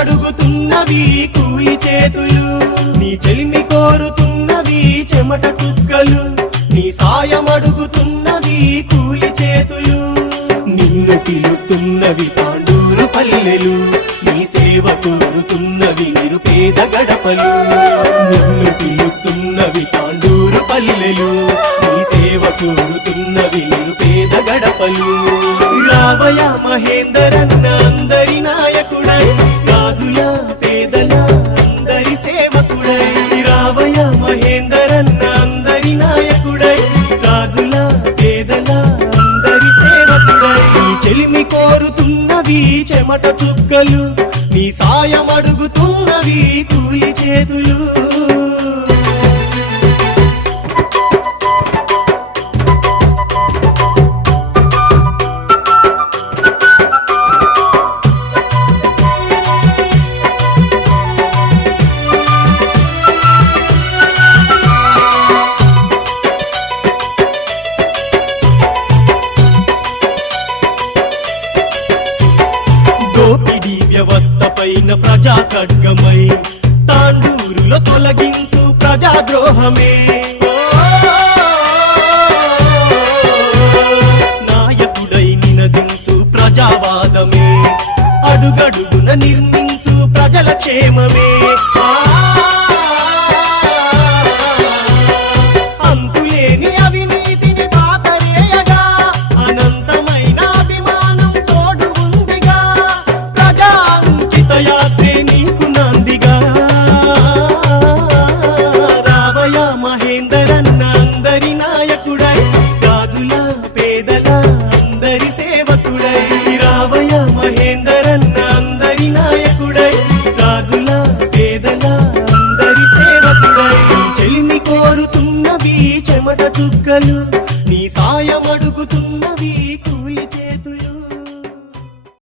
సాయమడుగుతున్నవి కూలి చేతులు, నీ చెలిమి కోరుతున్నవి చెమట చుక్కలు, నీ సాయమడుగుతున్నవి కూలి చేతులు, నిన్ను పిలుస్తున్నవి తాండూరు పల్లెలు, నీ సేవ కోరుతున్నవి నిరుపేద గడపలు, నిన్ను పిలుస్తున్నవి తాండూరు పల్లెలు, నీ సేవ కోరుతున్నవి నిరుపేద గడపలు. రావయ మహేందరన్న అందరి నాయకుడై, రాజుల పేదల అందరి సేవకుడై, రావయ మహేందరన్న అందరి నాయకుడై, రాజుల పేదల అందరి సేవకుడై, నీ చెలిమి కోరుతున్నవి చెమట చుక్కలు, నీ సాయమడుగుతున్నవి కూలి చేతులు. దోపిడీ వ్యవస్థ పైన ప్రజా ఖడ్గమై, తాండూరులో తొలగించు ప్రజాద్రోహమే, నాయకుడై నినదించు ప్రజావాదమే, అడుగడుగున నిర్మించు ప్రజల క్షేమమే, అంతులేని అవినీతిని పాతరేయగా, అనంతమైన అభిమానం తోడు ఉందిగా, ప్రజా అంకిత యాత్రే నీకు నందిగా. రావయ మహేందరన్న అందరి నాయకుడై, రాజుల పేదల అందరి సేవకుడై, రావయ మహేందరన్న అందరి నాయకుడై, రాజుల పేదల అందరి సేవకుడై, చెలిమి కోరుతున్నవి చెమట చుక్కలు,